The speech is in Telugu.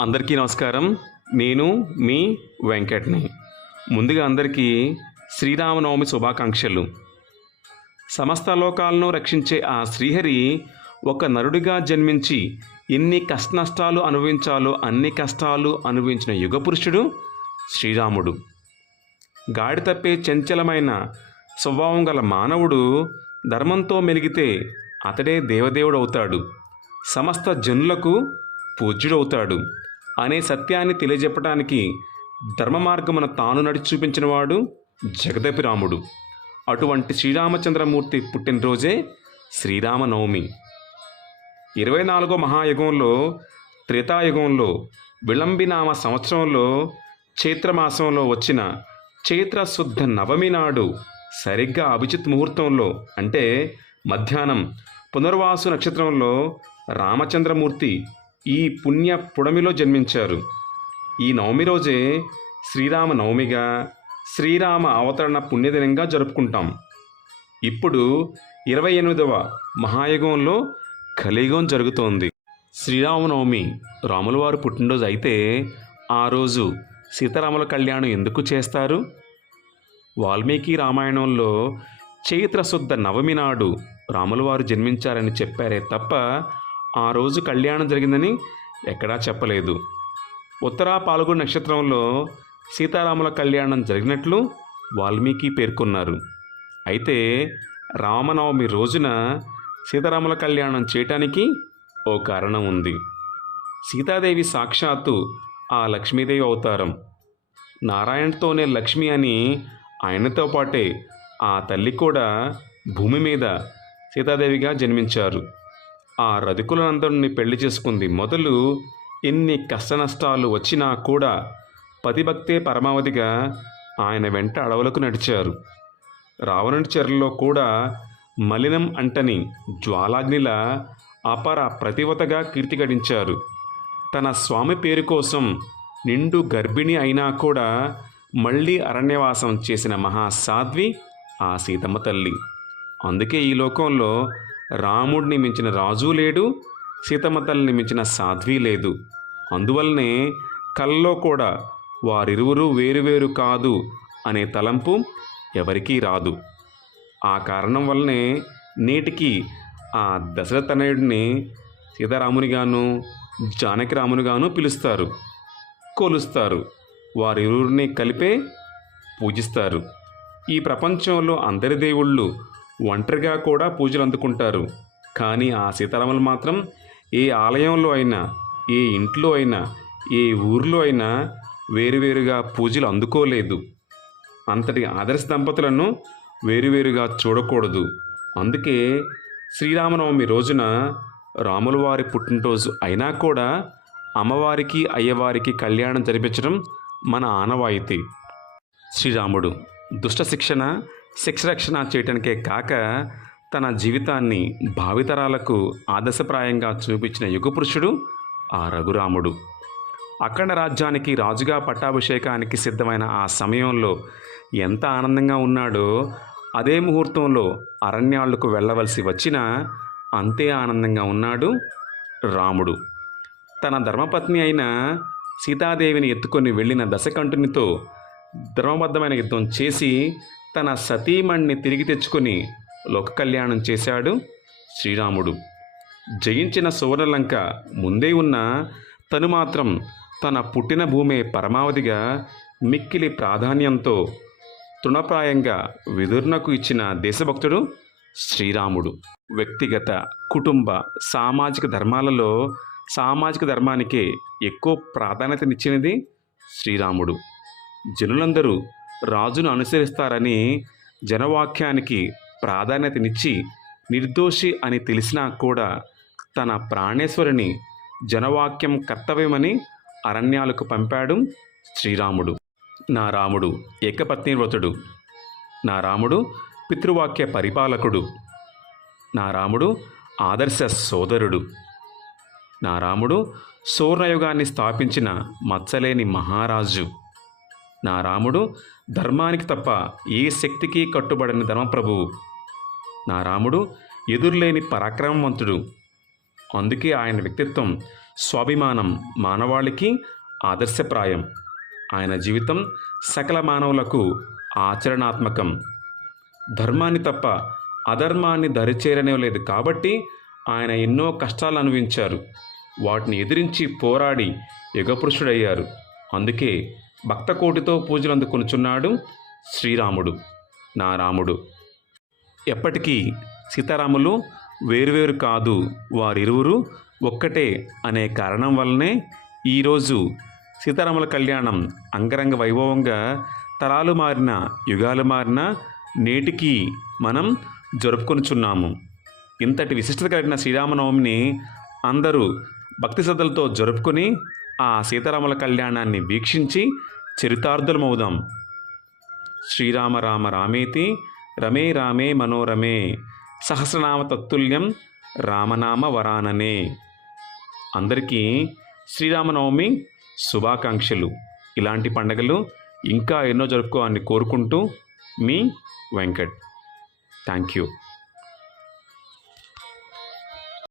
అందరికీ నమస్కారం. నేను మీ వెంకట్ని. ముందుగా అందరికీ శ్రీరామనవమి శుభాకాంక్షలు. సమస్త లోకాలను రక్షించే ఆ శ్రీహరి ఒక నరుడిగా జన్మించి ఎన్ని కష్టనష్టాలు అనుభవించాలో అన్ని కష్టాలు అనుభవించిన యుగపురుషుడు శ్రీరాముడు. గాడి తప్పే చంచలమైన స్వభావం గల మానవుడు ధర్మంతో మెలిగితే అతడే దేవదేవుడు అవుతాడు సమస్త జనులకు పూజ్యుడవుతాడు. అనే సత్యాన్ని తెలియజెప్పడానికి ధర్మ మార్గమున తాను నడిచి చూపించినవాడు జగదపి రాముడు. అటువంటి శ్రీరామచంద్రమూర్తి పుట్టినరోజే శ్రీరామనవమి. ఇరవై నాలుగో మహాయుగంలో త్రేతాయుగంలో విళంబినామ సంవత్సరంలో చైత్రమాసంలో వచ్చిన చైత్ర శుద్ధ నవమి నాడు సరిగ్గా అభిజిత్ ముహూర్తంలో అంటే మధ్యాహ్నం పునర్వాసు నక్షత్రంలో రామచంద్రమూర్తి ఈ పుణ్య పుడమిలో జన్మించారు. ఈ నవమి రోజే శ్రీరామ నవమిగా శ్రీరామ అవతరణ పుణ్యదినంగా జరుపుకుంటాం. ఇప్పుడు ఇరవై ఎనిమిదవ మహాయుగంలో కలియుగం జరుగుతోంది. శ్రీరామనవమి రాములవారు పుట్టినరోజు అయితే ఆ రోజు సీతారాముల కళ్యాణం ఎందుకు చేస్తారు? వాల్మీకి రామాయణంలో చైత్ర శుద్ధ నవమి నాడు రాములవారు జన్మించారని చెప్పారే తప్ప ఆ రోజు కళ్యాణం జరిగిందని ఎక్కడా చెప్పలేదు. ఉత్తరా పాల్గొన నక్షత్రంలో సీతారాముల కళ్యాణం జరిగినట్లు వాల్మీకి పేర్కొన్నారు. అయితే రామనవమి రోజున సీతారాముల కళ్యాణం చేయటానికి ఓ కారణం ఉంది. సీతాదేవి సాక్షాత్తు ఆ లక్ష్మీదేవి అవతారం. నారాయణతోనే లక్ష్మి అని ఆయనతో పాటే ఆ తల్లి కూడా భూమి మీద సీతాదేవిగా జన్మించారు. ఆ రధికులందరినీ పెళ్ళి చేసుకుంది. మొదలు ఎన్ని కష్టనష్టాలు వచ్చినా కూడా పతిభక్తే పరమావధిగా ఆయన వెంట అడవులకు నడిచారు. రావణుడి చెరలో కూడా మలినం అంటని జ్వాలాగ్నిలా అపర ప్రతివతగా కీర్తి గడించారు. తన స్వామి పేరు కోసం నిండు గర్భిణి అయినా కూడా మళ్ళీ అరణ్యవాసం చేసిన మహాసాధ్వి ఆ సీతమ్మ తల్లి. అందుకే ఈ లోకంలో రాముడిని మించిన రాజు లేడు సీతమ్మ తల్లిని మించిన సాధ్వి లేదు. అందువల్లనే కల్లో కూడా వారిరువురు వేరువేరు కాదు అనే తలంపు ఎవరికీ రాదు. ఆ కారణం వల్లనే నేటికి ఆ దశరథనయుడిని సీతారామునిగాను జానకిరామునిగాను పిలుస్తారు కొలుస్తారు. వారిరువురిని కలిపే పూజిస్తారు. ఈ ప్రపంచంలో అందరి దేవుళ్ళు ఒంటరిగా కూడా పూజలు అందుకుంటారు. కానీ ఆ సీతారాములు మాత్రం ఏ ఆలయంలో అయినా ఏ ఇంట్లో అయినా ఏ ఊర్లో అయినా వేరువేరుగా పూజలు అందుకోలేదు. అంతటి ఆదర్శ దంపతులను వేరువేరుగా చూడకూడదు. అందుకే శ్రీరామనవమి రోజున రాముల వారి పుట్టినరోజు అయినా కూడా అమ్మవారికి అయ్యవారికి కళ్యాణం జరిపించడం మన ఆనవాయితీ. శ్రీరాముడు దుష్ట శిక్షణ శిక్షరక్షణ చేయటానికే కాక తన జీవితాన్ని భావితరాలకు ఆదర్శప్రాయంగా చూపించిన యుగపురుషుడు ఆ రఘురాముడు. అఖండ రాజ్యానికి రాజుగా పట్టాభిషేకానికి సిద్ధమైన ఆ సమయంలో ఎంత ఆనందంగా ఉన్నాడో అదే ముహూర్తంలో అరణ్యాలకు వెళ్ళవలసి వచ్చినా అంతే ఆనందంగా ఉన్నాడు రాముడు. తన ధర్మపత్ని అయిన సీతాదేవిని ఎత్తుకొని వెళ్ళిన దశకంఠునితో ధర్మబద్ధమైన యుద్ధం చేసి తన సతీమణ్ణి తిరిగి తెచ్చుకొని లోక కళ్యాణం చేశాడు శ్రీరాముడు. జయించిన సువర్ణలంక ముందే ఉన్న తను మాత్రం తన పుట్టిన భూమే పరమావధిగా మిక్కిలి ప్రాధాన్యంతో తృణప్రాయంగా విదుర్నకు ఇచ్చిన దేశభక్తుడు శ్రీరాముడు. వ్యక్తిగత కుటుంబ సామాజిక ధర్మాలలో సామాజిక ధర్మానికే ఎక్కువ ప్రాధాన్యతనిచ్చినది శ్రీరాముడు. జనులందరూ రాజును అనుసరిస్తారని జనవాక్యానికి ప్రాధాన్యతనిచ్చి నిర్దోషి అని తెలిసినా కూడా తన ప్రాణేశ్వరిని జనవాక్యం కర్తవ్యమని అరణ్యాలకు పంపాడు శ్రీరాముడు. నా రాముడు ఏకపత్నివ్రతుడు. నా రాముడు పితృవాక్య పరిపాలకుడు. నా రాముడు ఆదర్శ సోదరుడు. నా రాముడు సూర్ణయుగాన్ని స్థాపించిన మచ్చలేని మహారాజు. నా రాముడు ధర్మానికి తప్ప ఏ శక్తికి కట్టుబడని ధర్మప్రభువు నా రాముడు ఎదురులేని పరాక్రమవంతుడు. అందుకే ఆయన వ్యక్తిత్వం స్వాభిమానం మానవాళికి ఆదర్శప్రాయం. ఆయన జీవితం సకల మానవులకు ఆచరణాత్మకం. ధర్మాన్ని తప్ప అధర్మాన్ని దరిచేరనివ్వలేదు కాబట్టి ఆయన ఎన్నో కష్టాలు అనుభవించారు. వాటిని ఎదిరించి పోరాడి యుగపురుషుడయ్యారు. అందుకే భక్తకోటితో పూజలు అందుకొనుచున్నాడు శ్రీరాముడు నా రాముడు ఎప్పటికీ సీతారాములు వేరువేరు కాదు వారిరువురు. ఒక్కటే అనే కారణం వల్లనే ఈరోజు సీతారాముల కళ్యాణం అంగరంగ వైభవంగా తరాలు మారిన యుగాలు మారిన నేటికి మనం జరుపుకొనుచున్నాము. ఇంతటి విశిష్టత కలిగిన శ్రీరామనవమిని అందరూ భక్తి శ్రద్ధలతో జరుపుకొని ఆ సీతారాముల కళ్యాణాన్ని వీక్షించి చరితార్థులమవుదాం. శ్రీరామ రామ రామేతి రమే రామే మనోరమే సహస్రనామ తత్తుల్యం రామనామ వరాననే. అందరికీ శ్రీరామనవమి శుభాకాంక్షలు. ఇలాంటి పండగలు ఇంకా ఎన్నో జరుపుకోవాలని కోరుకుంటూ మీ వెంకట్. Thank you.